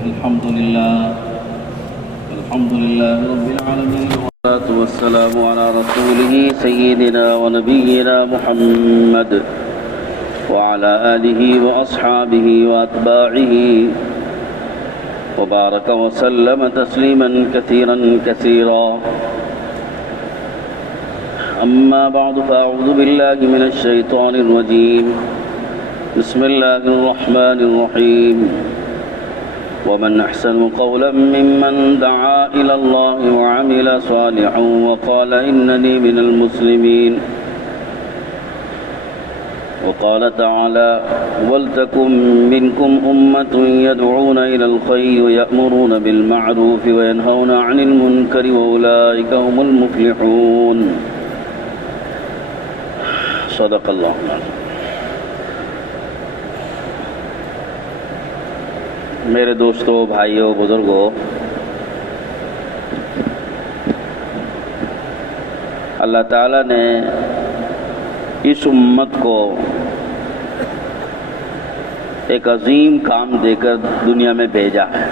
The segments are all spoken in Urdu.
الحمد لله رب العالمين، والصلاة والسلام على رسوله سيدنا ونبينا محمد وعلى آله وأصحابه وأتباعه وبارك وسلم تسليما كثيرا كثيرا. أما بعد، فأعوذ بالله من الشيطان الرجيم. بسم الله الرحمن الرحيم. ومن أحسن قولا ممن دعا إلى الله وعمل صالحا وقال إنني من المسلمين. وقال تعالى: ولتكن منكم أمة يدعون إلى الخير ويأمرون بالمعروف وينهون عن المنكر وأولئك هم المفلحون. صدق الله العظيم. میرے دوستوں، بھائیوں، بزرگوں، اللہ تعالیٰ نے اس امت کو ایک عظیم کام دے کر دنیا میں بھیجا ہے.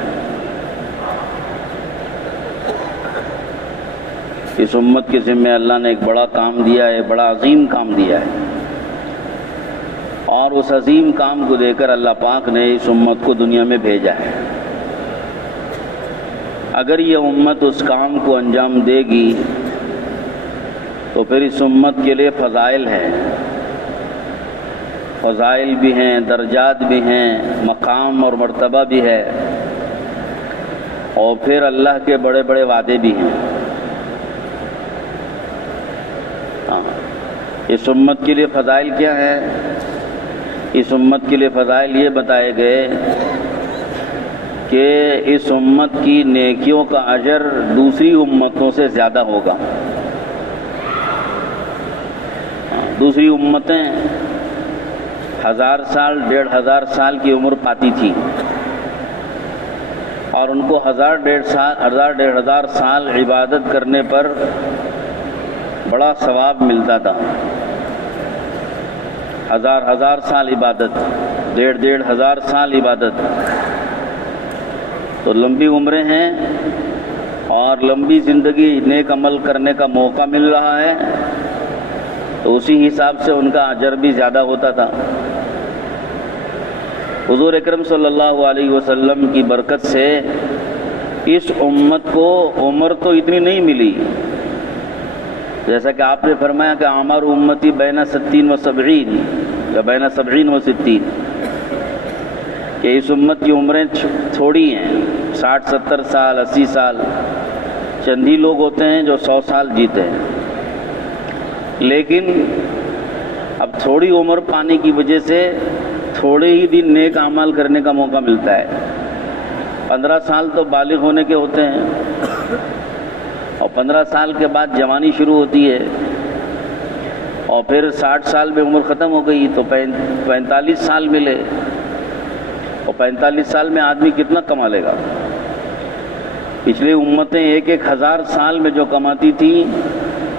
اس امت کے ذمہ اللہ نے ایک بڑا کام دیا ہے، بڑا عظیم کام دیا ہے، اور اس عظیم کام کو دے کر اللہ پاک نے اس امت کو دنیا میں بھیجا ہے. اگر یہ امت اس کام کو انجام دے گی تو پھر اس امت کے لیے فضائل ہیں، فضائل بھی ہیں، درجات بھی ہیں، مقام اور مرتبہ بھی ہے، اور پھر اللہ کے بڑے بڑے وعدے بھی ہیں. اس امت کے لیے فضائل کیا ہے؟ اس امت کے لیے فضائل یہ بتائے گئے کہ اس امت کی نیکیوں کا اجر دوسری امتوں سے زیادہ ہوگا. دوسری امتیں 1000 سال 1500 سال کی عمر پاتی تھی، اور ان کو 1000 سال عبادت کرنے پر بڑا ثواب ملتا تھا. 1000 سال عبادت، 1500 سال عبادت، تو لمبی عمریں ہیں اور لمبی زندگی، نیک عمل کرنے کا موقع مل رہا ہے، تو اسی حساب سے ان کا اجر بھی زیادہ ہوتا تھا. حضور اکرم صلی اللہ علیہ وسلم کی برکت سے اس امت کو عمر تو اتنی نہیں ملی، جیسا کہ آپ نے فرمایا کہ اعمار امتی بین 60 و 70 یا بین 70 و 60، کہ اس امت کی عمریں تھوڑی ہیں، 60-70 سال، 80 سال. چند ہی لوگ ہوتے ہیں جو 100 سال جیتے ہیں. لیکن اب تھوڑی عمر پانے کی وجہ سے تھوڑے ہی دن نیک اعمال کرنے کا موقع ملتا ہے. 15 سال تو بالغ ہونے کے ہوتے ہیں، اور 15 سال کے بعد جوانی شروع ہوتی ہے، اور پھر 60 سال میں عمر ختم ہو گئی تو 45 سال ملے، اور 45 سال میں آدمی کتنا کما لے گا؟ پچھلی امتیں 1000 سال میں جو کماتی تھی،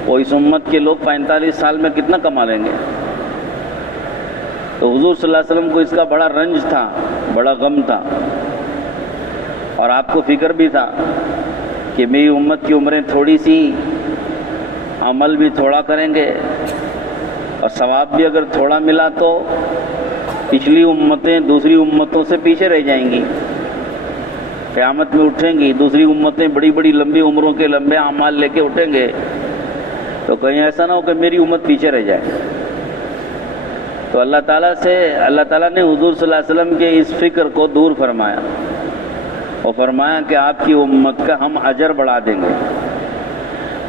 وہ اس امت کے لوگ 45 سال میں کتنا کما لیں گے؟ تو حضور صلی اللہ علیہ وسلم کو اس کا بڑا رنج تھا، بڑا غم تھا، اور آپ کو فکر بھی تھا کہ میری امت کی عمریں تھوڑی سی، عمل بھی تھوڑا کریں گے، اور ثواب بھی اگر تھوڑا ملا تو پچھلی امتیں دوسری امتوں سے پیچھے رہ جائیں گی. قیامت میں اٹھیں گی دوسری امتیں، بڑی بڑی لمبی عمروں کے لمبے اعمال لے کے اٹھیں گے، تو کہیں ایسا نہ ہو کہ میری امت پیچھے رہ جائے. تو اللہ تعالیٰ نے حضور صلی اللہ علیہ وسلم کے اس فکر کو دور فرمایا، اور فرمایا کہ آپ کی امت کا ہم اجر بڑھا دیں گے.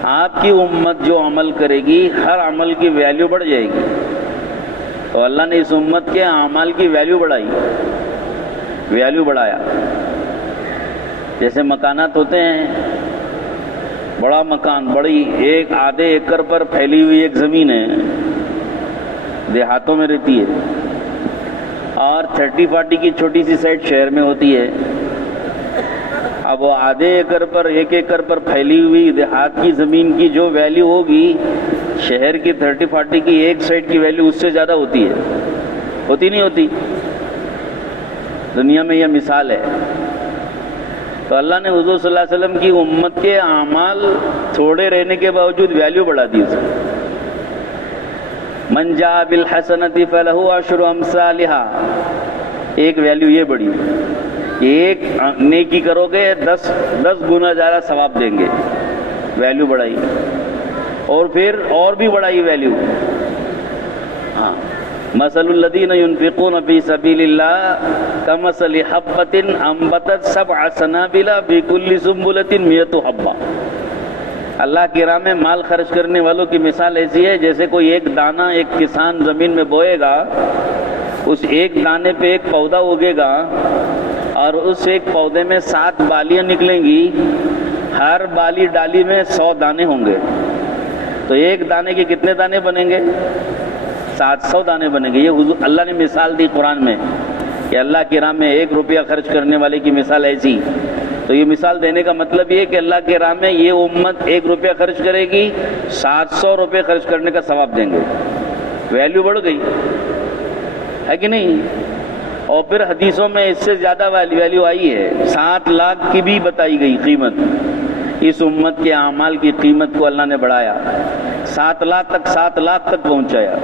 آپ کی امت جو عمل کرے گی، ہر عمل کی ویلیو بڑھ جائے گی. تو اللہ نے اس امت کے اعمال کی ویلیو بڑھایا. جیسے مکانات ہوتے ہیں، بڑا مکان، بڑی آدھے ایکڑ پر پھیلی ہوئی ایک زمین ہے، دیہاتوں میں رہتی ہے، اور 30-40 کی چھوٹی سی سائٹ شہر میں ہوتی ہے. اب وہ آدھے ایکڑ پر، 1 ایکڑ پر پھیلی ہوئی دیہات کی زمین کی جو ویلیو ہوگی، شہر کی 30-40 کی ایک سائٹ کی ویلیو اس سے زیادہ ہوتی ہے. ہوتی نہیں ہوتی؟ دنیا میں یہ مثال ہے. تو اللہ نے حضور صلی اللہ علیہ وسلم کی امت کے اعمال تھوڑے رہنے کے باوجود ویلیو بڑھا دی اس کی۔ من جاء بالحسنۃ فلہ عشر امثالھا، ایک ویلیو یہ بڑھی، ایک نیکی کرو گے 10 گنا زیادہ ثواب دیں گے، ویلیو بڑھائی، اور پھر اور بھی بڑھائی ویلیو۔ ہاں، مثل الذین ينفقون فی سبیل اللہ کمثل حبۃ انبتت 7 سنابل فی کل سنبلۃ 100 حبۃ۔ اللہ کی راہ میں مال خرچ کرنے والوں کی مثال ایسی ہے جیسے کوئی ایک دانہ ایک کسان زمین میں بوئے گا، اس ایک دانے پہ ایک پودا اگے گا اور اس ایک پودے میں 7 بالیاں نکلیں گی، ہر بالی ڈالی میں 100 دانے ہوں گے، تو ایک دانے کے کتنے دانے بنیں گے؟ 700 دانے بنیں گے۔ یہ حضور اللہ نے مثال دی قرآن میں کہ اللہ کی راہ میں 1 روپیہ خرچ کرنے والے کی مثال ایسی۔ تو یہ مثال دینے کا مطلب یہ کہ اللہ کی راہ میں یہ امت 1 روپیہ خرچ کرے گی، 700 روپے خرچ کرنے کا ثواب دیں گے، ویلیو بڑھ گئی ہے کہ نہیں؟ اور پھر حدیثوں میں اس سے زیادہ ویلیو آئی ہے، 7 لاکھ کی بھی بتائی گئی قیمت۔ اس امت کے اعمال کی قیمت کو اللہ نے بڑھایا، 7 لاکھ تک پہنچایا۔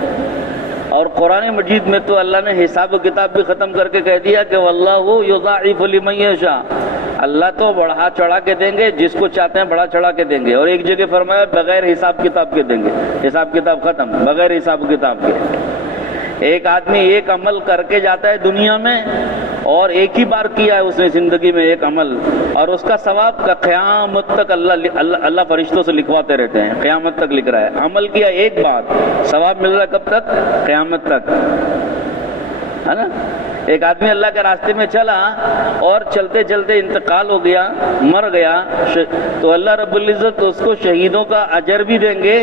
اور قرآن مجید میں تو اللہ نے حساب و کتاب بھی ختم کر کے کہہ دیا کہ واللہ یضاعف لمن یشاء، اللہ تو بڑھا چڑھا کے دیں گے، جس کو چاہتے ہیں بڑھا چڑھا کے دیں گے۔ اور ایک جگہ فرمایا بغیر حساب کتاب کے دیں گے، حساب کتاب ختم، بغیر حساب کتاب کے۔ ایک آدمی ایک عمل کر کے جاتا ہے دنیا میں، اور ایک ہی بار کیا ہے اس نے زندگی میں ایک عمل، اور اس کا ثواب کا قیامت تک اللہ فرشتوں سے لکھواتے رہتے ہیں، قیامت تک لکھ رہا ہے۔ عمل کیا ایک بار، ثواب مل رہا ہے کب تک؟ قیامت تک، ہے نا؟ ایک آدمی اللہ کے راستے میں چلا اور چلتے چلتے انتقال ہو گیا، مر گیا، تو اللہ رب العزت اس کو شہیدوں کا اجر بھی دیں گے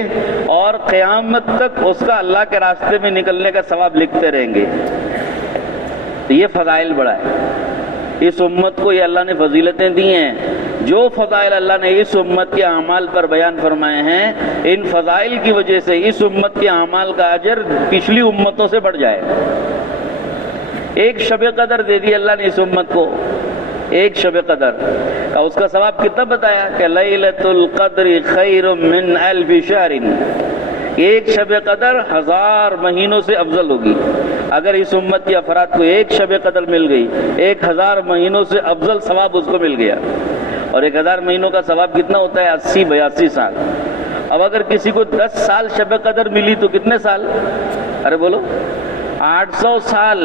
اور قیامت تک اس کا اللہ کے راستے میں نکلنے کا ثواب لکھتے رہیں گے۔ تو یہ فضائل بڑا ہے، اس امت کو یہ اللہ نے فضیلتیں دی ہیں۔ جو فضائل اللہ نے اس امت کے اعمال پر بیان فرمائے ہیں، ان فضائل کی وجہ سے اس امت کے اعمال کا اجر پچھلی امتوں سے بڑھ جائے۔ ایک شب قدر دے دی اللہ نے اس امت کو، ایک شب قدر، اور اس کا ثواب کتنا بتایا کہ لیلۃ القدر خیر من 1000 شہر، ایک شب قدر 1000 مہینوں سے افضل ہوگی۔ اگر اس امت کے افراد کو ایک شب قدر مل گئی، 1000 مہینوں سے افضل ثواب اس کو مل گیا۔ اور 1000 مہینوں کا ثواب کتنا ہوتا ہے؟ 80-82 سال۔ اب اگر کسی کو 10 سال شب قدر ملی تو کتنے سال؟ ارے بولو، 800 سال،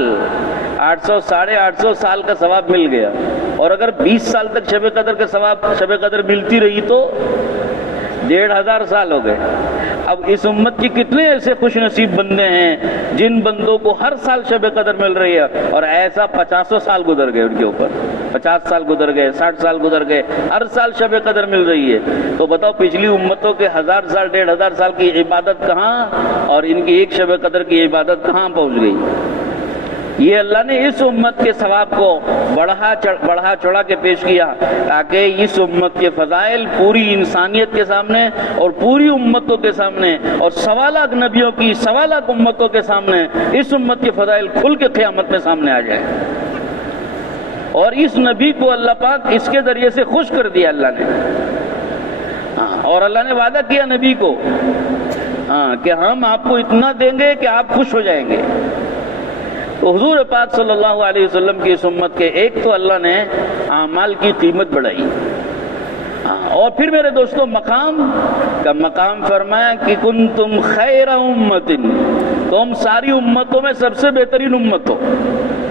800-850 سال کا ثواب مل گیا۔ اور اگر 20 سال تک شب قدر کا ثواب شب قدر ملتی رہی تو 1500 سال ہو گئے۔ اب اس امت کی کتنے ایسے خوش نصیب بندے ہیں جن بندوں کو ہر سال شب قدر مل رہی ہے، اور ایسا 50 سال گزر گئے ان کے اوپر، 50 سال گزر گئے، 60 سال گزر گئے، ہر سال شب قدر مل رہی ہے۔ تو بتاؤ پچھلی امتوں کے 1000 سال 1500 سال کی عبادت کہاں، اور ان کی ایک شب قدر کی عبادت کہاں پہنچ گئی؟ یہ اللہ نے اس امت کے ثواب کو بڑھا چڑھا کے پیش کیا تاکہ اس امت کے فضائل پوری انسانیت کے سامنے اور پوری امتوں کے سامنے اور 1.25 لاکھ نبیوں کی 1.25 لاکھ امتوں کے سامنے اس امت کے فضائل کھل کے قیامت میں سامنے آ جائے۔ اور اس نبی کو اللہ پاک اس کے ذریعے سے خوش کر دیا اللہ نے، اور اللہ نے وعدہ کیا نبی کو کہ ہم آپ کو اتنا دیں گے کہ آپ خوش ہو جائیں گے۔ تو حضور پاک صلی اللہ علیہ وسلم کی اس امت کے ایک تو اللہ نے اعمال کی قیمت بڑھائی، اور پھر میرے دوستو مقام فرمایا کہ کنتم خیر امت، تم ساری امتوں میں سب سے بہترین امت ہو،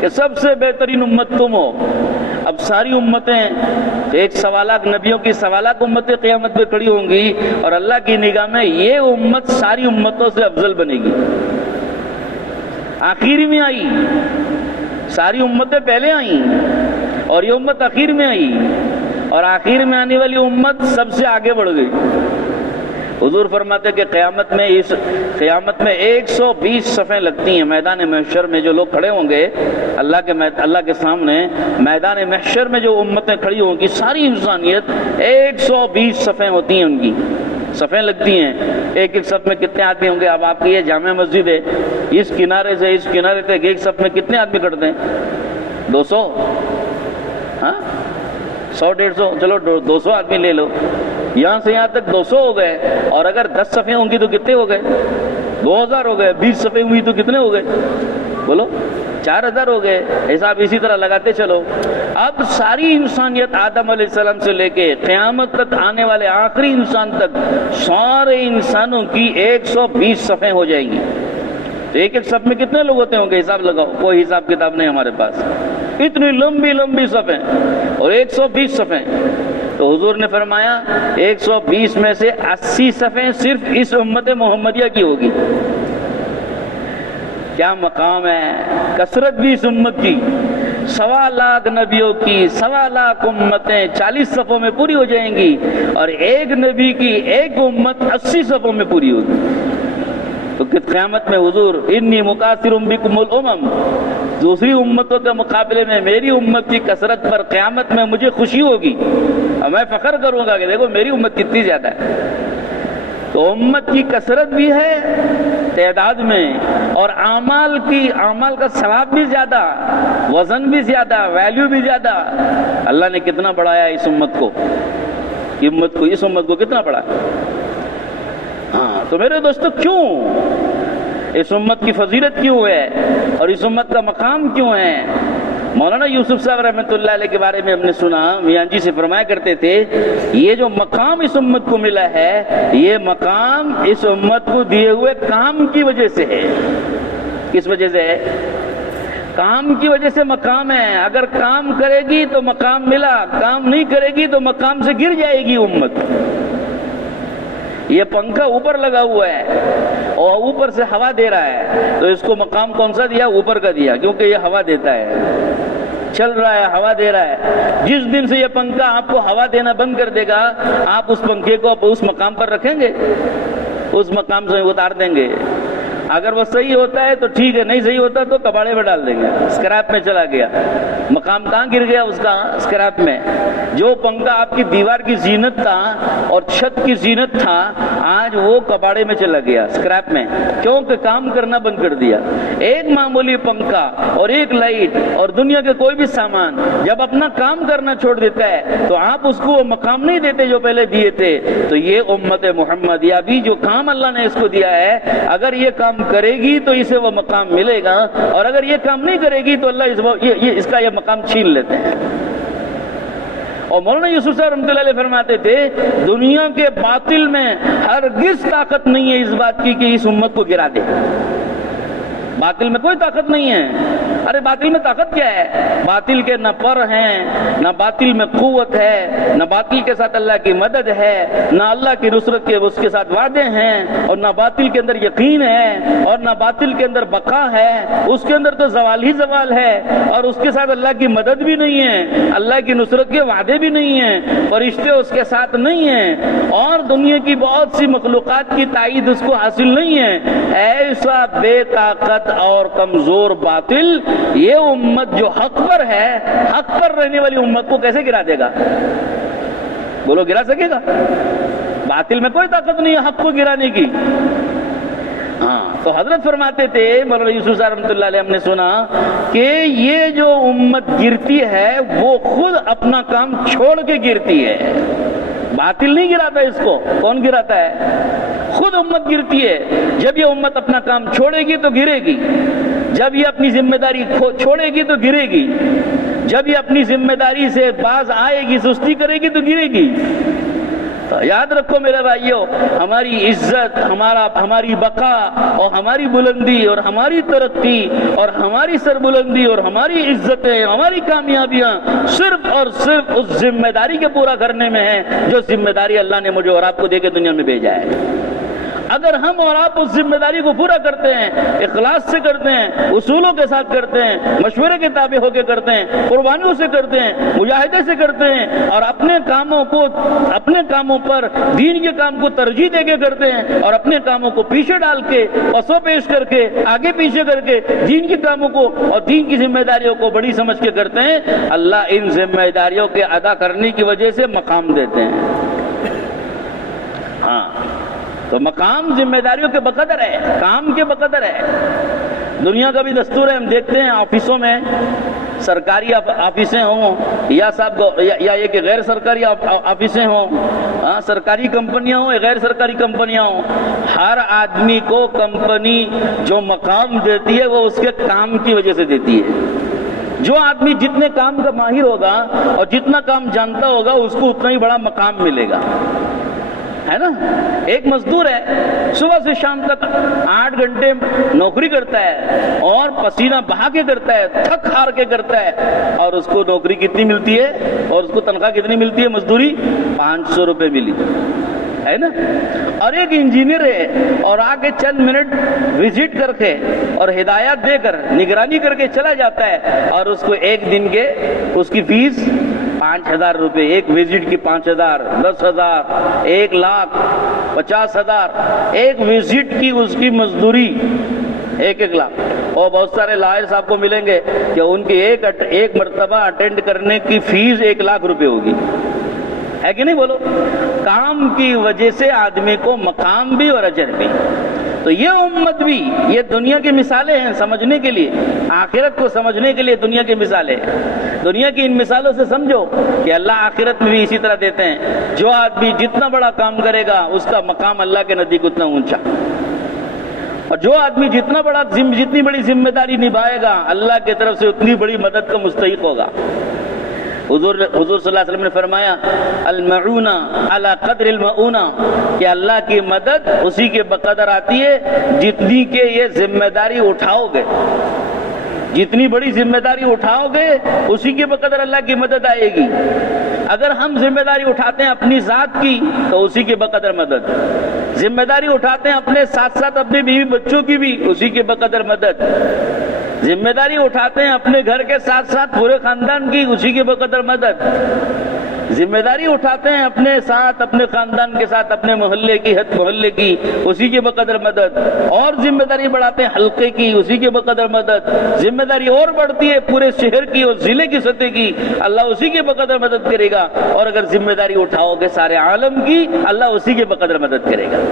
کہ سب سے بہترین امت تم ہو۔ اب ساری امتیں، ایک 1.25 لاکھ نبیوں کی 1.25 لاکھ امتیں قیامت پہ کھڑی ہوں گی، اور اللہ کی نگاہ میں یہ امت ساری امتوں سے افضل بنے گی۔ آخری میں آئی، ساری امتیں پہلے آئیں اور یہ امت آخر میں آئی، اور آخر میں آنے والی امت سب سے آگے بڑھ گئی۔ حضور فرماتے کہ قیامت میں 120 صفیں لگتی ہیں میدان محشر میں، جو لوگ کھڑے ہوں گے اللہ کے سامنے میدان محشر میں، جو امتیں کھڑی ہوں گی ساری انسانیت، 120 صفیں ہوتی ہیں، ان کی صفیں لگتی ہیں۔ ایک صف میں کتنے آدمی ہوں گے؟ اب آپ کی یہ جامع مسجد ہے، اس کنارے سے اس کنارے تک ایک صف میں کتنے آدمی کھڑتے ہیں؟ 200، ہاں 100 150 چلو 200 آدمی لے لو، یہاں سے یہاں تک 200 ہو گئے، اور اگر 10 صفیں ہوں گی تو کتنے ہو گئے؟ 2000 ہو گئے۔ 20 صفیں ہوئی تو کتنے ہو گئے؟ بولو 4000 ہو گئے۔ حساب اسی طرح لگاتے چلو۔ اب ساری انسانیت آدم علیہ السلام سے لے کے قیامت تک آنے والے آخری انسان تک سارے انسانوں کی 120 صفیں ہو جائیں گی۔ تو ایک ایک صف میں کتنے لوگ ہوتے ہوں گے؟ حساب لگاؤ، کوئی حساب کتاب نہیں ہمارے پاس، اتنی لمبی لمبی صفیں اور 120 صفیں۔ تو حضور نے فرمایا 120 میں سے 80 صفیں صرف اس امت محمدیہ کی ہوگی۔ کیا مقام ہے، کثرت بھی اس امت کی، 1.25 لاکھ نبیوں کی 1.25 لاکھ امتیں 40 صفوں میں پوری ہو جائیں گی، اور ایک نبی کی ایک امت 80 صفوں میں پوری ہوگی۔ تو قیامت میں حضور انی مکاثر بکم الامم، دوسری امتوں کے مقابلے میں میری امت کی کثرت پر قیامت میں مجھے خوشی ہوگی، اور میں فخر کروں گا کہ دیکھو میری امت کتنی زیادہ ہے۔ تو امت کی کثرت بھی ہے تعداد میں، اور اعمال کا ثواب بھی زیادہ، وزن بھی زیادہ، ویلیو بھی زیادہ۔ اللہ نے کتنا بڑھایا اس امت کو، اس امت کو کتنا بڑھایا۔ ہاں تو میرے دوستو، کیوں اس امت کی فضیلت کیوں ہے اور اس امت کا مقام کیوں ہے؟ مولانا یوسف صاحب رحمۃ اللہ علیہ کے بارے میں ہم نے سنا، میاں جی سے فرمایا کرتے تھے یہ جو مقام اس امت کو ملا ہے، یہ مقام اس امت کو دیے ہوئے کام کی وجہ سے ہے۔ کس وجہ سے ہے؟ کام کی وجہ سے مقام ہے۔ اگر کام کرے گی تو مقام ملا، کام نہیں کرے گی تو مقام سے گر جائے گی امت۔ یہ پنکھا اوپر لگا ہوا ہے اور اوپر سے ہوا دے رہا ہے، تو اس کو مقام کون سا دیا؟ اوپر کا دیا، کیونکہ یہ ہوا دیتا ہے، چل رہا ہے، ہوا دے رہا ہے۔ جس دن سے یہ پنکھا آپ کو ہوا دینا بند کر دے گا، آپ اس پنکھے کو اس مقام پر رکھیں گے، اس مقام سے اتار دیں گے۔ اگر وہ صحیح ہوتا ہے تو ٹھیک ہے، نہیں صحیح ہوتا تو کباڑے میں ڈال دیں گے، اسکریپ میں چلا گیا۔ مقام کہاں گر گیا اس کا؟ اسکریپ میں۔ جو پنکھا آپ کی دیوار کی زینت تھا اور چھت کی زینت تھا، آج وہ کباڑے میں چلا گیا، اسکریپ میں، کیونکہ کام کرنا بند کر دیا۔ ایک معمولی پنکھا اور ایک لائٹ اور دنیا کے کوئی بھی سامان جب اپنا کام کرنا چھوڑ دیتا ہے تو آپ اس کو وہ مقام نہیں دیتے جو پہلے دیے تھے۔ تو یہ امت محمدیہ بھی جو کام اللہ نے اس کو دیا ہے، اگر یہ کام کرے گی تو اسے وہ مقام ملے گا، اور اگر یہ کام نہیں کرے گی تو اللہ اس کا یہ مقام چھین لیتے ہیں۔ اور مولانا یوسف صاحب رحمۃ اللہ علیہ فرماتے تھے دنیا کے باطل میں ہرگز طاقت نہیں ہے اس بات کی کہ اس امت کو گرا دے۔ باطل میں کوئی طاقت نہیں ہے۔ ارے باطل میں طاقت کیا ہے؟ باطل کے نہ پر ہیں، نہ باطل میں قوت ہے، نہ باطل کے ساتھ اللہ کی مدد ہے، نہ اللہ کی نصرت کے اس کے ساتھ وعدے ہیں، اور نہ باطل کے اندر یقین ہے، اور نہ باطل کے اندر بقا ہے۔ اس کے اندر تو زوال ہی زوال ہے، اور اس کے ساتھ اللہ کی مدد بھی نہیں ہے، اللہ کی نصرت کے وعدے بھی نہیں ہیں، فرشتے اس کے ساتھ نہیں ہیں، اور دنیا کی بہت سی مخلوقات کی تائید اس کو حاصل نہیں ہے۔ ایسا بے طاقت اور کمزور باطل یہ امت جو حق پر ہے، حق پر رہنے والی امت کو کیسے گرا دے گا؟ بولو گرا سکے گا؟ باطل میں کوئی طاقت نہیں ہے حق کو گرانے کی۔ ہاں تو حضرت فرماتے تھے مولانا یوسف صاحب رحمۃ اللہ علیہ، ہم نے سنا کہ یہ جو امت گرتی ہے وہ خود اپنا کام چھوڑ کے گرتی ہے، باطل نہیں گراتا اس کو۔ کون گراتا ہے؟ خود امت گرتی ہے۔ جب یہ امت اپنا کام چھوڑے گی تو گرے گی، جب یہ اپنی ذمہ داری چھوڑے گی تو گرے گی، جب یہ اپنی ذمہ داری سے باز آئے گی، سستی کرے گی تو گرے گی۔ تو یاد رکھو میرے بھائیو، ہماری عزت، ہماری بقا اور ہماری بلندی اور ہماری ترقی اور ہماری سربلندی اور ہماری عزتیں، ہماری کامیابیاں صرف اور صرف اس ذمہ داری کے پورا کرنے میں ہے جو ذمہ داری اللہ نے مجھے اور آپ کو دے کے دنیا میں بھیجا ہے۔ اگر ہم اور آپ اس ذمہ داری کو پورا کرتے ہیں، اخلاص سے کرتے ہیں، اصولوں کے ساتھ کرتے ہیں، مشورے کے تابع ہو کے کرتے ہیں، قربانیوں سے کرتے ہیں، مجاہدے سے کرتے ہیں، اور اپنے کاموں پر دین کے کام کو ترجیح دے کے کرتے ہیں، اور اپنے کاموں کو پیچھے ڈال کے، پسو پیش کر کے، آگے پیچھے کر کے دین کے کاموں کو اور دین کی ذمہ داریوں کو بڑی سمجھ کے کرتے ہیں، اللہ ان ذمہ داریوں کے ادا کرنے کی وجہ سے مقام دیتے ہیں۔ ہاں تو مقام ذمہ داریوں کے بقدر ہے، کام کے بقدر ہے۔ دنیا کا بھی دستور ہے، ہم دیکھتے ہیں آفسوں میں، سرکاری آفسیں ہوں یا صاحب یا یہ کہ غیر سرکاری آفسیں ہوں، سرکاری کمپنیاں ہوں یا غیر سرکاری کمپنیاں ہوں، ہر آدمی کو کمپنی جو مقام دیتی ہے وہ اس کے کام کی وجہ سے دیتی ہے۔ جو آدمی جتنے کام کا ماہر ہوگا اور جتنا کام جانتا ہوگا اس کو اتنا ہی بڑا مقام ملے گا، ہے نا؟ ایک مزدور ہے، صبح سے شام تک 8 گھنٹے نوکری کرتا ہے اور پسینہ بہا کے کرتا ہے، تھک ہار کے کرتا ہے، اور اس کو نوکری کتنی ملتی ہے اور اس کو تنخواہ کتنی ملتی ہے؟ مزدوری 500 روپے ملی، ہے نا؟ اور ایک انجینئر ہے اور آ کے چند منٹ وزٹ کر کے اور ہدایات دے کر نگرانی کر کے چلا جاتا ہے، اور اس کو ایک دن کے اس کی فیس 5000 روپے، ایک وزٹ کی 5000، 10,000، 1,00,000، 50,000، ایک وزٹ کی اس کی مزدوری 1 لاکھ۔ اور بہت سارے لائر صاحب کو ملیں گے کہ ان کی ایک مرتبہ اٹینڈ کرنے کی فیس 1 لاکھ روپے ہوگی، ہے کہ نہیں؟ بولو، کام کی وجہ سے آدمی کو مقام بھی اور اجر بھی۔ تو یہ امت بھی، یہ دنیا کی مثالیں ہیں سمجھنے کے لیے، آخرت کو سمجھنے کے لیے دنیا کی مثالیں ہیں۔ دنیا کی ان مثالوں سے سمجھو کہ اللہ آخرت میں بھی اسی طرح دیتے ہیں، جو آدمی جتنا بڑا کام کرے گا اس کا مقام اللہ کے نزدیک اتنا اونچا، اور جو آدمی جتنی بڑی ذمہ داری نبھائے گا اللہ کی طرف سے اتنی بڑی مدد کا مستحق ہوگا۔ حضور صلی اللہ علیہ وسلم نے فرمایا المعونہ علی قدر المعونہ، کہ اللہ کی مدد اسی کے بقدر آتی ہے جتنی کہ یہ ذمہ داری اٹھاؤ گے، جتنی بڑی ذمہ داری اٹھاؤ گے اسی کے بقدر اللہ کی مدد آئے گی۔ اگر ہم ذمہ داری اٹھاتے ہیں اپنی ذات کی تو اسی کے بقدر مدد، ذمہ داری اٹھاتے ہیں اپنے ساتھ ساتھ اپنے بیوی بچوں کی بھی، اسی کے بقدر مدد، ذمہ داری اٹھاتے ہیں اپنے گھر کے ساتھ ساتھ پورے خاندان کی، اسی کے بقدر مدد، ذمہ داری اٹھاتے ہیں اپنے ساتھ اپنے خاندان کے ساتھ اپنے محلے کی اسی کے بقدر مدد، اور ذمہ داری بڑھاتے ہیں حلقے کی، اسی کے بقدر مدد، ذمہ داری اور بڑھتی ہے پورے شہر کی اور ضلع کی سطح کی، اللہ اسی کے بقدر مدد کرے گا، اور اگر ذمہ داری اٹھاؤ گے سارے عالم کی، اللہ اسی کے بقدر مدد کرے گا۔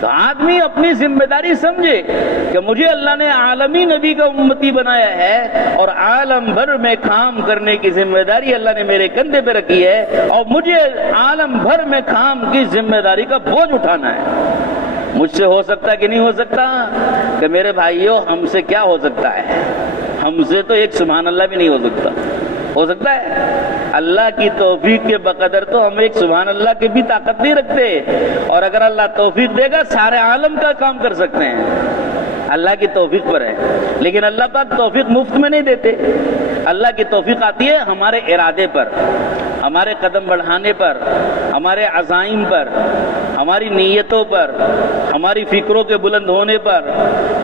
تو آدمی اپنی ذمہ داری سمجھے کہ مجھے اللہ نے عالمی نبی کا امتی بنایا ہے اور عالم بھر میں کام کرنے کی ذمہ داری اللہ نے میرے کندھے پہ رکھی ہے، اور مجھے عالم بھر میں کام کی ذمہ داری کا بوجھ اٹھانا ہے۔ مجھ سے ہو سکتا ہے کہ نہیں ہو سکتا؟ کہ میرے بھائیوں ہم سے کیا ہو سکتا ہے؟ ہم سے تو ایک سبحان اللہ بھی نہیں ہو سکتا۔ ہو سکتا ہے؟ اللہ کی توفیق کے بقدر تو ہم ایک سبحان اللہ کی بھی طاقت نہیں رکھتے، اور اگر اللہ توفیق دے گا سارے عالم کا کام کر سکتے ہیں، اللہ کی توفیق پر ہے۔ لیکن اللہ پاک توفیق مفت میں نہیں دیتے، اللہ کی توفیق آتی ہے ہمارے ارادے پر، ہمارے قدم بڑھانے پر، ہمارے عزائم پر، ہماری نیتوں پر، ہماری فکروں کے بلند ہونے پر،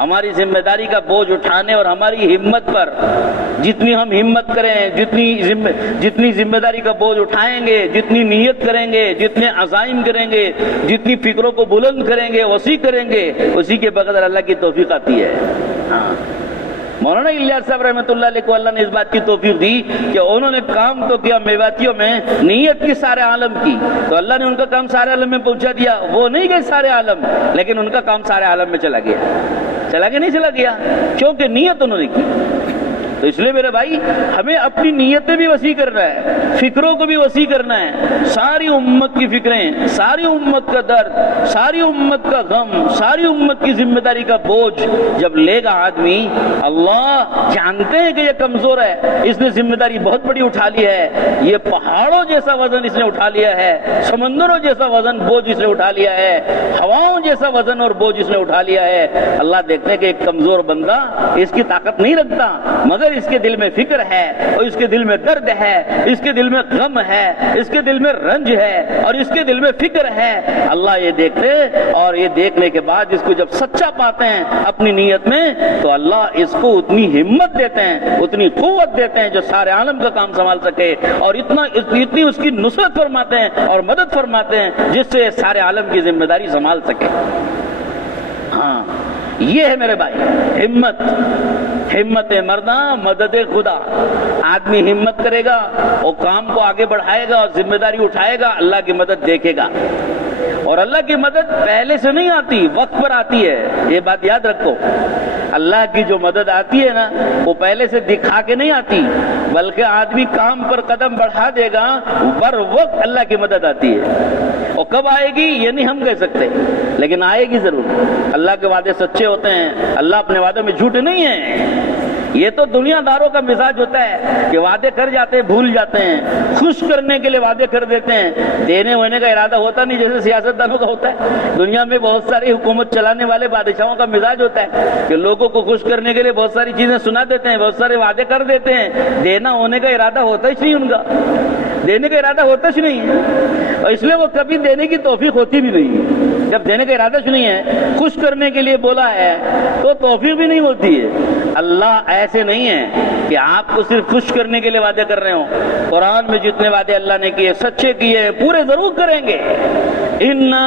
ہماری ذمہ داری کا بوجھ اٹھانے اور ہماری ہمت پر۔ جتنی ہم ہمت کریں، جتنی ذمہ داری کا بوجھ اٹھائیں گے، جتنی نیت کریں گے، جتنے عزائم کریں گے، جتنی فکروں کو بلند کریں گے، وسیع کریں گے، اسی کے بغیر اللہ کی توفیق آتی ہے۔ ہاں، مولانا الیاس صاحب رحمۃ اللہ علیہ کو اللہ نے اس بات کی توفیق دی کہ انہوں نے کام تو کیا میواتیوں میں، نیت کی سارے عالم کی، تو اللہ نے ان کا کام سارے عالم میں پہنچا دیا۔ وہ نہیں گئے سارے عالم، لیکن ان کا کام سارے عالم میں چلا گیا۔ چلا کہ نہیں چلا گیا؟ کیونکہ نیت انہوں نے کی۔ تو اس لیے میرے بھائی ہمیں اپنی نیتیں بھی وسیع کرنا ہے، فکروں کو بھی وسیع کرنا ہے۔ ساری امت کی فکریں، ساری امت کا درد، ساری امت کا غم، ساری امت کی ذمہ داری کا بوجھ جب لے گا آدمی، اللہ جانتے ہیں کہ یہ کمزور ہے، اس نے ذمہ داری بہت بڑی اٹھا لی ہے، یہ پہاڑوں جیسا وزن اس نے اٹھا لیا ہے، سمندروں جیسا وزن بوجھ اس نے اٹھا لیا ہے، ہواؤں جیسا وزن اور بوجھ اس نے اٹھا لیا ہے۔ اللہ دیکھتے ہیں کہ ایک کمزور بندہ اس کی طاقت نہیں رکھتا، مگر اس کے دل میں فکر ہے، اور اس کے دل میں درد ہے، اس کے دل میں غم ہے، اس کے دل میں رنج ہے، اور اس کے دل میں فکر ہے۔ اللہ یہ دیکھتے، اور یہ دیکھنے کے بعد اس کو جب سچا پاتے ہیں اپنی نیت میں، تو اللہ اس کو اتنی ہمت دیتے ہیں، اتنی قوت دیتے ہیں جو سارے عالم کا کام سنبھال سکے، اور اتنی اس کی نصرت فرماتے ہیں اور مدد فرماتے ہیں جس سے سارے عالم کی ذمہ داری سنبھال سکے۔ ہاں، یہ ہے میرے بھائی ہمت مردہ مدد خدا۔ آدمی ہمت کرے گا اور کام کو آگے بڑھائے گا اور ذمہ داری اٹھائے گا، اللہ کی مدد دیکھے گا۔ اور اللہ کی مدد پہلے سے نہیں آتی، وقت پر آتی ہے، یہ بات یاد رکھو۔ اللہ کی جو مدد آتی ہے نا وہ پہلے سے دکھا کے نہیں آتی، بلکہ آدمی کام پر قدم بڑھا دے گا، بر وقت اللہ کی مدد آتی ہے۔ اور کب آئے گی یہ نہیں ہم کہہ سکتے، لیکن آئے گی ضرور۔ اللہ کے وعدے سچے ہوتے ہیں، اللہ اپنے وعدوں میں جھوٹ نہیں ہے۔ یہ تو دنیا داروں کا مزاج ہوتا ہے کہ وعدے کر جاتے ہیں، بھول جاتے ہیں، خوش کرنے کے لیے وعدے کر دیتے ہیں، دینے ہونے کا ارادہ ہوتا نہیں، جیسے سیاست دانوں کا ہوتا ہے۔ دنیا میں بہت ساری حکومت چلانے والے بادشاہوں کا مزاج ہوتا ہے کہ لوگوں کو خوش کرنے کے لیے بہت ساری چیزیں سنا دیتے ہیں، بہت سارے وعدے کر دیتے ہیں، دینا ہونے کا ارادہ ہوتا ہی نہیں ان کا، دینے کا ارادہ ہوتا ہی نہیں ہے، اور اس لیے وہ کبھی دینے کی توفیق ہوتی بھی نہیں ہے۔ جب دینے کا ارادہ نہیں ہے، خوش کرنے کے لیے بولا ہے تو توفیق بھی نہیں ہوتی ہے۔ اللہ ایسے نہیں ہے کہ آپ کو صرف خوش کرنے کے لیے وعدے کر رہے ہوں۔ قرآن میں جتنے وعدے اللہ نے کیے سچے کیے ہیں، پورے ضرور کریں گے۔ اِنَّا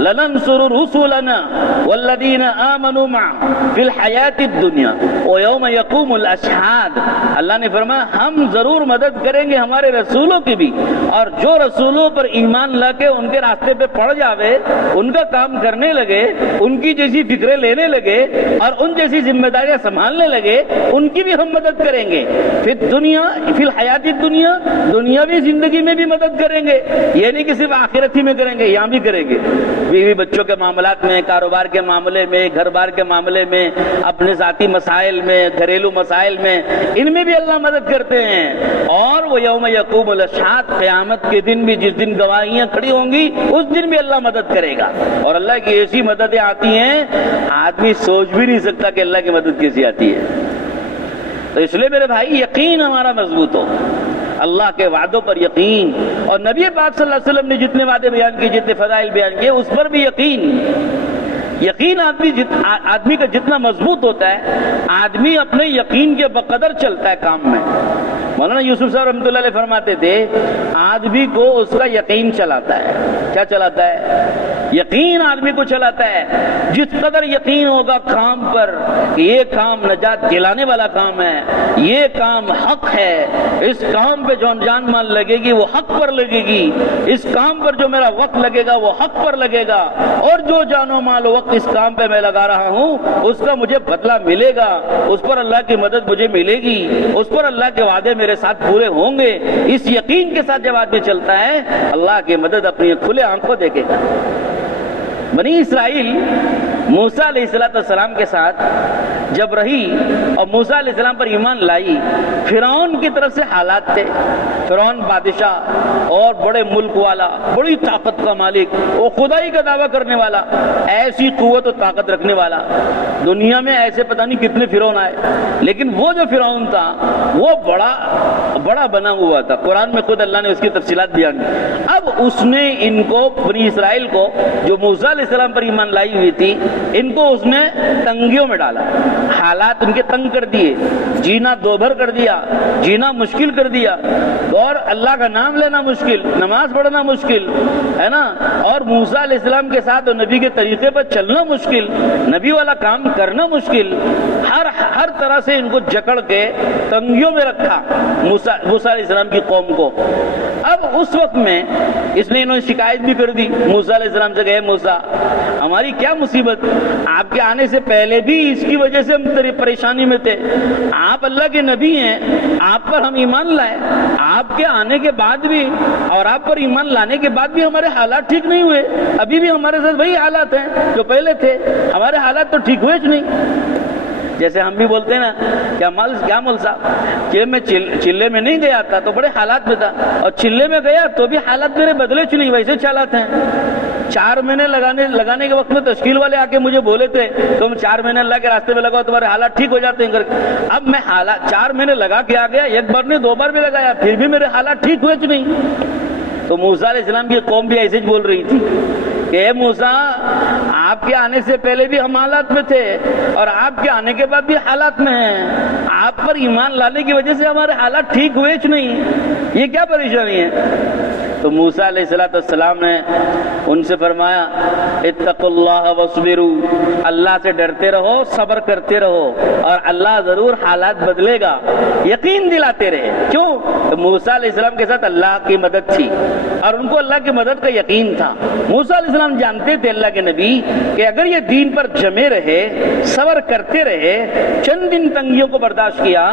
لَنَنْصُرُ رُسُلَنَا وَالَّذِينَ آمَنُوا مَعَهُ فِي الْحَيَاةِ الدُّنْيَا وَيَوْمَ يَقُومُ الْأَشْهَادُ۔ اللہ نے فرمایا ہم ضرور مدد کریں گے ہمارے رسولوں کی بھی، اور جو رسولوں پر ایمان لا کے ان کے راستے پہ پڑ جاوے، ان کا کام کرنے لگے، ان کی جیسی فکریں لینے لگے اور ان جیسی ذمہ داریاں سنبھالنے لگے، ان کی بھی ہم مدد کریں گے۔ پھر دنیا فی الحیات الدنیا، دنیاوی زندگی میں بھی مدد کریں گے، یہ نہیں کہ صرف آخرت ہی میں کریں گے، یہاں بھی کریں گے۔ بیوی بچوں کے معاملات میں، کاروبار کے معاملے میں، گھر بار کے معاملے میں، اپنے ذاتی مسائل میں، گھریلو مسائل میں، ان میں بھی اللہ مدد کرتے ہیں۔ اور وہ یوم یقوم الاشہاد، قیامت کے دن بھی جس دن گواہیاں کھڑی ہوں گی اس دن بھی اللہ مدد کرے گا۔ اور اللہ کی ایسی مددیں آتی ہیں آدمی سوچ بھی نہیں سکتا کہ اللہ کی مدد کیسی آتی ہے۔ تو اس لیے میرے بھائی یقین ہمارا مضبوط ہو، اللہ کے وعدوں پر یقین، اور نبی پاک صلی اللہ علیہ وسلم نے جتنے وعدے بیان کیے، جتنے فضائل بیان کیے، اس پر بھی یقین آدمی کا جتنا مضبوط ہوتا ہے، آدمی اپنے یقین کے بقدر چلتا ہے کام میں۔ مولانا یوسف صاحب رحمۃ اللہ علیہ فرماتے تھے آدمی کو اس کا یقین چلاتا ہے۔ کیا چلاتا ہے؟ یقین آدمی کو چلاتا ہے۔ جس قدر یقین ہوگا کام پر کہ یہ کام نجات دلانے والا کام ہے، یہ کام حق ہے، اس کام پہ جو جان مال لگے گی وہ حق پر لگے گی، اس کام پر جو میرا وقت لگے گا وہ حق پر لگے گا، اور جو جان و مال وقت اس کام پہ میں لگا رہا ہوں اس کا مجھے بدلہ ملے گا، اس پر اللہ کی مدد مجھے ملے گی، اس پر اللہ کے وعدے میرے ساتھ پورے ہوں گے۔ اس یقین کے ساتھ جب آدمی چلتا ہے اللہ کی مدد اپنی کھلے آنکھوں دیکھے گا۔ بنی اسرائیل موسیٰ علیہ السلام کے ساتھ جب رہی اور موسیٰ علیہ السلام پر ایمان لائی، فرعون کی طرف سے حالات تھے۔ فرعون بادشاہ اور بڑے ملک والا، بڑی طاقت کا مالک، وہ خدائی کا دعویٰ کرنے والا، ایسی قوت و طاقت رکھنے والا۔ دنیا میں ایسے پتہ نہیں کتنے فرعون آئے، لیکن وہ جو فرعون تھا وہ بڑا بنا ہوا تھا۔ قرآن میں خود اللہ نے اس کی تفصیلات بیان کی۔ اب اس نے ان کو، بنی اسرائیل کو جو موسیٰ علیہ السلام پر ایمان لائی ہوئی تھی، ان کو اس نے تنگیوں میں ڈالا، حالات ان کے تنگ کر دیے، جینا دوبھر کر دیا، جینا مشکل کر دیا، اور اللہ کا نام لینا مشکل، نماز پڑھنا مشکل ہے نا، اور موسیٰ علیہ السلام کے ساتھ نبی کے طریقے پر چلنا مشکل، نبی والا کام کرنا مشکل، ہر طرح سے ان کو جکڑ کے تنگیوں میں رکھا موسیٰ علیہ السلام کی قوم کو۔ اب اس وقت میں اس نے انہوں نے شکایت بھی کر دی موسیٰ علیہ السلام سے، گئے موسیٰ ہماری کیا مصیبت، آپ کے آنے سے پہلے بھی اس کی وجہ سے ہم تیری پریشانی میں تھے، آپ اللہ کے نبی ہیں، آپ پر ہم ایمان لائے، آپ کے آنے کے بعد بھی اور آپ پر ایمان لانے کے بعد بھی ہمارے حالات ٹھیک نہیں ہوئے، ابھی بھی ہمارے ساتھ وہی حالات ہیں جو پہلے تھے، ہمارے حالات تو ٹھیک ہوئے نہیں۔ جیسے ہم بھی بولتے ہیں نا کیا مول صاحب کہ میں چلے میں نہیں گیا تھا تو بڑے حالات میں تھا، اور چلے میں گیا تو بھی حالات میرے بدلے چ نہیں، ویسے چالات ہیں۔ 4 مہینے لگانے کے وقت میں تشکیل والے آ کے مجھے بولے تھے تم 4 مہینے اللہ کے راستے میں لگاؤ تمہارے حالات ٹھیک ہو جاتے ہیں کر کے۔ اب میں 4 مہینے لگا کے آ گیا، ایک بار نہیں 2 بار بھی لگایا، پھر بھی میرے حالات ٹھیک ہوئے نہیں۔ تو موسیٰ علیہ السلام کی قوم بھی ایسے ہی بول رہی تھی کہ اے موسیٰ آپ کے آنے سے پہلے بھی ہم حالات میں تھے اور آپ کے آنے کے بعد بھی حالات میں ہیں، آپ پر ایمان لانے کی وجہ سے ہمارے حالات ٹھیک ہوئے نہیں، یہ کیا پریشانی ہے؟ تو موسیٰ علیہ السلام نے ان سے فرمایا اتقوا اللہ واصبروا، اللہ سے ڈرتے رہو، صبر کرتے رہو، اور اللہ ضرور حالات بدلے گا، یقین دلاتے رہے۔ کیوں؟ تو موسیٰ علیہ السلام کے ساتھ اللہ کی مدد تھی اور ان کو اللہ کی مدد کا یقین تھا۔ موسیٰ علیہ السلام جانتے تھے اللہ کے نبی کہ اگر یہ دین پر جمے رہے، صبر کرتے رہے، چند دن تنگیوں کو برداشت کیا،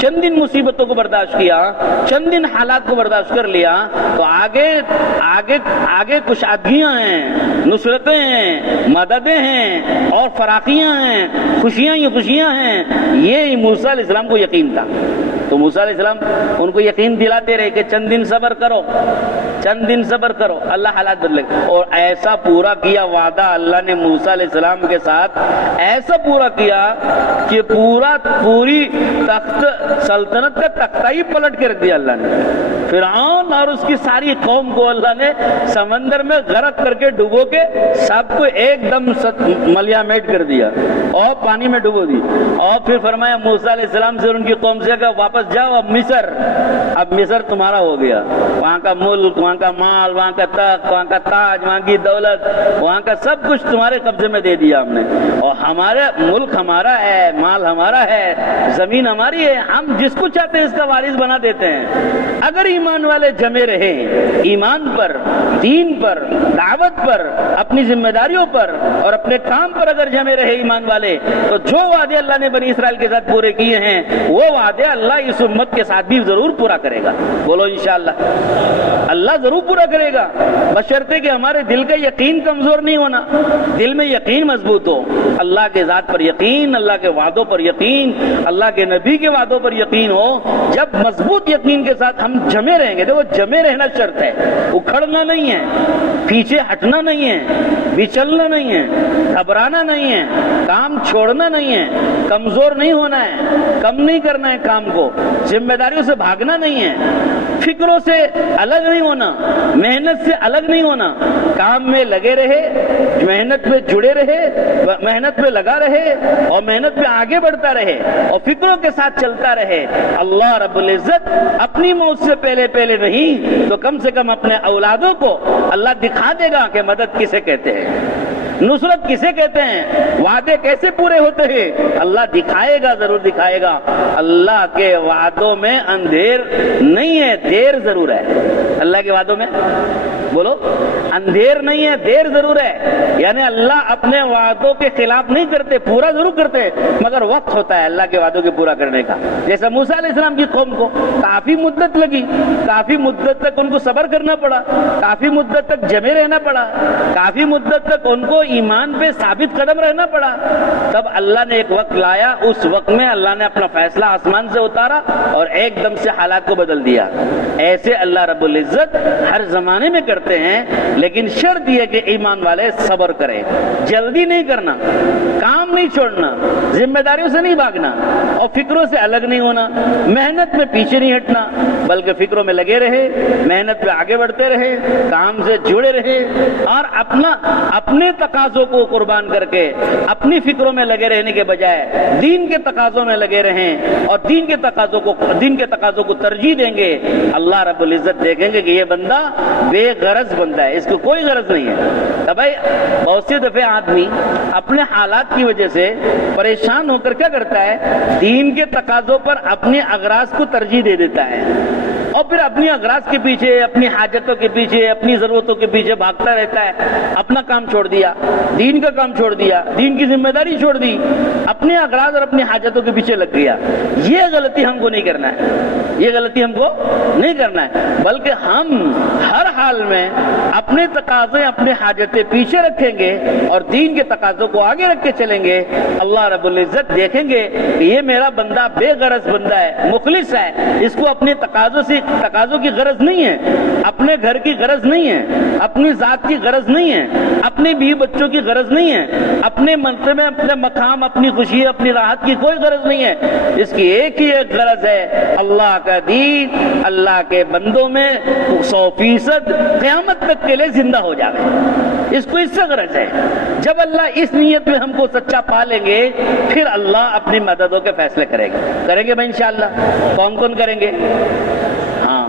چند دن مصیبتوں کو برداشت کیا، چند دن حالات کو برداشت کر لیا، تو آگے آگے آگے کشادگیاں ہیں، نصرتیں ہیں، مددیں ہیں اور فراخیاں ہیں، خوشیاں ہی خوشیاں ہیں۔ یہ موسیٰ علیہ السلام کو یقین تھا۔ تو موسیٰ علیہ السلام ان کو یقین دلاتے رہے کہ چند دن صبر کرو، چند دن صبر کرو، اللہ حالات بدلے گا۔ اور ایسا پورا کیا وعدہ اللہ نے موسیٰ علیہ السلام کے ساتھ، ایسا پورا کیا کہ پوری تخت سلطنت کا تختہ ہی پلٹ کے رکھ دیا اللہ نے۔ فرعون اور اس کی ساری قوم کو اللہ نے سمندر میں غرق کر کے ڈبو کے سب کو ایک دم ملیا میٹ کر دیا اور پانی میں ڈبو دی۔ اور پھر فرمایا موسیٰ علیہ السلام سے ان کی قوم سے کہ واپس جاؤ، اب مصر تمہارا ہو گیا، وہاں کا ملک، وہاں کا مال، وہاں کا تخت، وہاں کا تاج، وہاں کی دولت، وہاں کا سب کچھ تمہارے قبضے میں دے دیا ہم نے، اور ہمارا ملک ہمارا ہے، مال ہمارا ہے، زمین ہماری ہے، ہم جس کو چاہتے ہیں اس کا وارث بنا دیتے ہیں۔ اگر ایمان والے جمے رہے، ایمان پر، دین پر، دعوت پر، اپنی ذمہ داریوں پر اور اپنے کام پر اگر جمے رہے ایمان والے، تو جو وعدے اللہ نے بنی اسرائیل کے ساتھ پورے کیے ہیں وہ وعدے اللہ اس امت کے ساتھ بھی ضرور پورا کرے گا۔ بولو انشاءاللہ، اللہ ضرور پورا کرے گا، بشرطے کہ ہمارے دل کا یقین کمزور نہیں ہونا، دل میں یقین مضبوط ہو، اللہ کے ذات پر یقین، اللہ کے وعدوں پر یقین، اللہ کے نبی کے وعدوں پر یقین ہو۔ جب مضبوط یقین کے ساتھ ہم جمے رہیں گے، دیکھو جمے رہنا شرط ہے، اکھڑنا نہیں ہے، پیچھے ہٹنا نہیں ہے، بچلنا نہیں ہے، گھبرانا نہیں ہے، کام چھوڑنا نہیں ہے، کمزور نہیں ہونا ہے، کم نہیں کرنا ہے کام کو، ذمہ داریوں سے بھاگنا نہیں ہے، فکروں سے الگ نہیں ہونا، محنت سے الگ نہیں ہونا، کام میں لگے رہے، محنت میں جڑے رہے، محنت میں لگا رہے اور محنت میں آگے بڑھتا رہے اور فکروں کے ساتھ چلتا رہے۔ اللہ رب العزت اپنی موت سے پہلے نہیں تو کم سے کم اپنے اولادوں کو اللہ دکھا دے گا کہ مدد کسے کہتے ہیں، نصرت کسے کہتے ہیں، وعدے کیسے پورے ہوتے ہیں، اللہ دکھائے گا، ضرور دکھائے گا۔ اللہ کے وعدوں میں اندھیر نہیں ہے، دیر ضرور ہے۔ اللہ کے وعدوں میں بولو اندھیر نہیں ہے، دیر ضرور ہے، یعنی اللہ اپنے وعدوں کے خلاف نہیں کرتے، پورا ضرور کرتے، مگر وقت ہوتا ہے اللہ کے وعدوں کے پورا کرنے کا۔ جیسا موسیٰ علیہ السلام کی قوم کو کافی مدت لگی، کافی مدت تک ان کو صبر کرنا پڑا، کافی مدت تک جمے رہنا پڑا، کافی مدت تک ان کو ایمان پہ ثابت قدم رہنا پڑا، تب اللہ نے ایک وقت لایا، اس وقت میں اللہ نے اپنا فیصلہ آسمان سے اتارا اور ایک دم سے حالات کو بدل دیا۔ ایسے اللہ رب العزت ہر زمانے میں کرتے ہیں، لیکن شرط یہ کہ ایمان والے صبر کریں، جلدی نہیں کرنا، کام نہیں چھوڑنا، ذمہ داریوں سے نہیں بھاگنا اور فکروں سے الگ نہیں ہونا، محنت میں پیچھے نہیں ہٹنا، بلکہ فکروں میں لگے رہے، محنت پہ آگے بڑھتے رہے، کام سے جڑے رہے اور اپنے تقاضوں کو قربان کر کے اپنی فکروں میں لگے رہنے کے بجائے دین کے تقاضوں میں لگے رہیں اور دین کے تقاضوں کو ترجیح دیں گے، اللہ رب العزت دیکھیں گے کہ یہ بندہ بے غرض بندہ ہے، اس کو کوئی غرض نہیں ہے۔ تو بھائی بہت سی دفعہ آدمی اپنے حالات کی وجہ سے پریشان ہو کر کیا کرتا ہے، دین کے تقاضوں پر اپنے اغراض کو ترجیح دے دیتا ہے اور پھر اپنی اغراض کے پیچھے، اپنی حاجتوں کے پیچھے، اپنی ضرورتوں کے پیچھے بھاگتا رہتا ہے، اپنا کام چھوڑ دیا، دین کا کام چھوڑ دیا، دین کی ذمہ داری چھوڑ دی، اپنے اغراض اور اپنی حاجتوں کے پیچھے لگ گیا۔ یہ غلطی ہم کو نہیں کرنا ہے، یہ غلطی ہم کو نہیں کرنا ہے، بلکہ ہم ہر حال میں اپنے تقاضے، اپنے حاجتیں پیچھے رکھیں گے اور دین کے تقاضوں کو آگے رکھ کے چلیں گے۔ اللہ رب العزت دیکھیں گے کہ یہ میرا بندہ بے غرض بندہ ہے، مخلص ہے، اس کو اپنے تقاضوں کی غرض نہیں ہے، اپنے گھر کی غرض نہیں ہے، اپنی ذات کی غرض نہیں ہے، اپنے بیوی بچوں کی غرض نہیں ہے، اپنے مرتبے، اپنے مقام، اپنی خوشی، اپنی راحت کی کوئی غرض نہیں ہے، اس کی ایک ہی ایک غرض ہے، اللہ کا دین اللہ کے بندوں میں 100% قیامت تک کے لیے زندہ ہو جائے، اس کو اس سے غرض ہے۔ جب اللہ اس نیت میں ہم کو سچا پا لیں گے، پھر اللہ اپنی مددوں کے فیصلے کریں گے بھائی انشاءاللہ۔ کون کون کریں گے؟ ہاں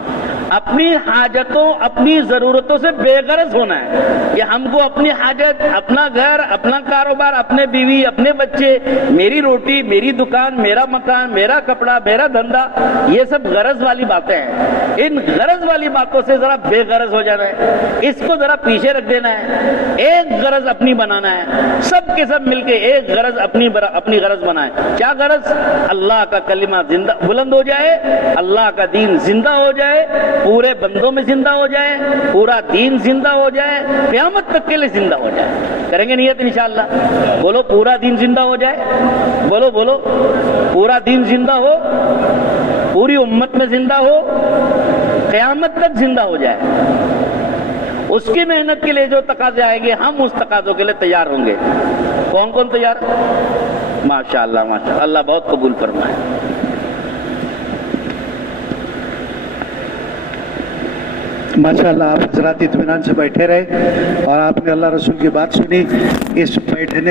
اپنی حاجتوں اپنی ضرورتوں سے بے غرض ہونا ہے کہ ہم کو اپنی حاجت، اپنا گھر، اپنا کاروبار، اپنے بیوی، اپنے بچے، میری روٹی، میری دکان، میرا مکان، میرا کپڑا، میرا دھندا، یہ سب غرض والی باتیں ہیں۔ ان غرض والی باتوں سے ذرا بے غرض ہو جانا ہے، اس کو ذرا پیچھے رکھ دینا ہے، ایک غرض اپنی بنانا ہے، سب کے سب مل کے ایک غرض اپنی غرض بنائیں۔ کیا غرض؟ اللہ کا کلمہ زندہ بلند ہو جائے، اللہ کا دین زندہ ہو جائے، پورے بندوں میں زندہ ہو جائے، پورا دین زندہ ہو جائے، قیامت تک کے لیے زندہ ہو جائے۔ کریں گے نیت انشاءاللہ؟ بولو پورا دین زندہ ہو جائے، بولو بولو پورا دین زندہ ہو، پوری امت میں زندہ ہو، قیامت تک زندہ ہو جائے۔ اس کی محنت کے لیے جو تقاضے آئیں گے ہم اس تقاضوں کے لیے تیار ہوں گے۔ کون کون تیار؟ ماشاءاللہ ماشاءاللہ، اللہ بہت قبول فرمائے۔ ماشاءاللہ، آپ حضرات اطمینان سے بیٹھے رہے اور آپ نے اللہ رسول کی بات سنی۔ اس بیٹھنے